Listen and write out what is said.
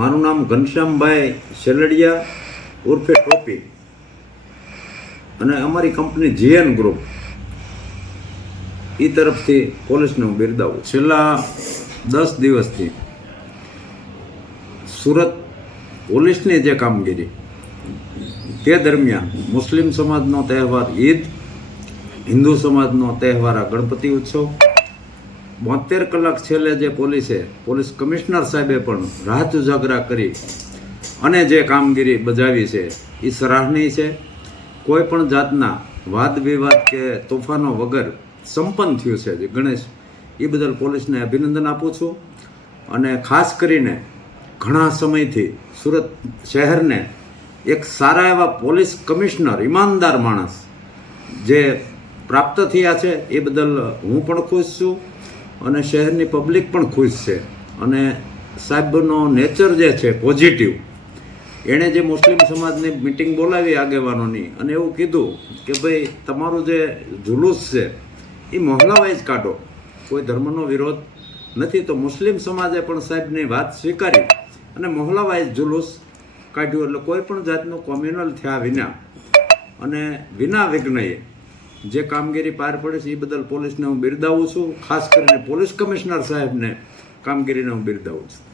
મારું નામ ઘનશ્યામભાઈ શેલડિયા ઉર્ફે ટોપી. અને અમારી કંપની જીએન ગ્રુપ. એ તરફથી પોલીસને હું બિરદાવું છેલ્લા દસ દિવસથી સુરત પોલીસની જે કામગીરી, તે દરમિયાન મુસ્લિમ સમાજનો તહેવાર ઈદ, હિન્દુ સમાજનો તહેવાર આ ગણપતિ ઉત્સવ બોતેર કલાક છેલ્લે જે પોલીસે, પોલીસ કમિશનર સાહેબે પણ રાહત ઉજાગરા કરી અને જે કામગીરી બજાવી છે એ સરાહનીય છે. કોઈ પણ જાતના વાદ વિવાદ કે તોફાનો વગર સંપન્ન થયું છે જે ગણેશ એ બદલ પોલીસને અભિનંદન આપું છું. અને ખાસ કરીને ઘણા સમયથી સુરત શહેરને એક સારા એવા પોલીસ કમિશનર, ઈમાનદાર માણસ જે પ્રાપ્ત થયા છે, એ બદલ હું પણ ખુશ છું. અને શહેરની પબ્લિક પણ ખુશ છે. અને સાહેબનો નેચર જે છે પોઝિટિવ એણે જે મુસ્લિમ સમાજની મિટિંગ બોલાવી આગેવાનોની અને એવું કીધું કે ભાઈ, તમારું જે જુલુસ છે એ મોહલ્લા વાઇઝ કાઢો. કોઈ ધર્મનો વિરોધ નથી તો મુસ્લિમ સમાજે પણ સાહેબની વાત સ્વીકારી અને મોહલ્લા વાઇઝ જુલુસ કાઢ્યું. એટલે કોઈ પણ જાતનું કોમ્યુનલ થયા વિના અને વિના વિઘ્નએ જે કામગીરી પાર પડે છે, એ બદલ પોલીસને હું બિરદાવું છું. ખાસ કરીને પોલીસ કમિશનર સાહેબને કામગીરીને હું બિરદાવું છું.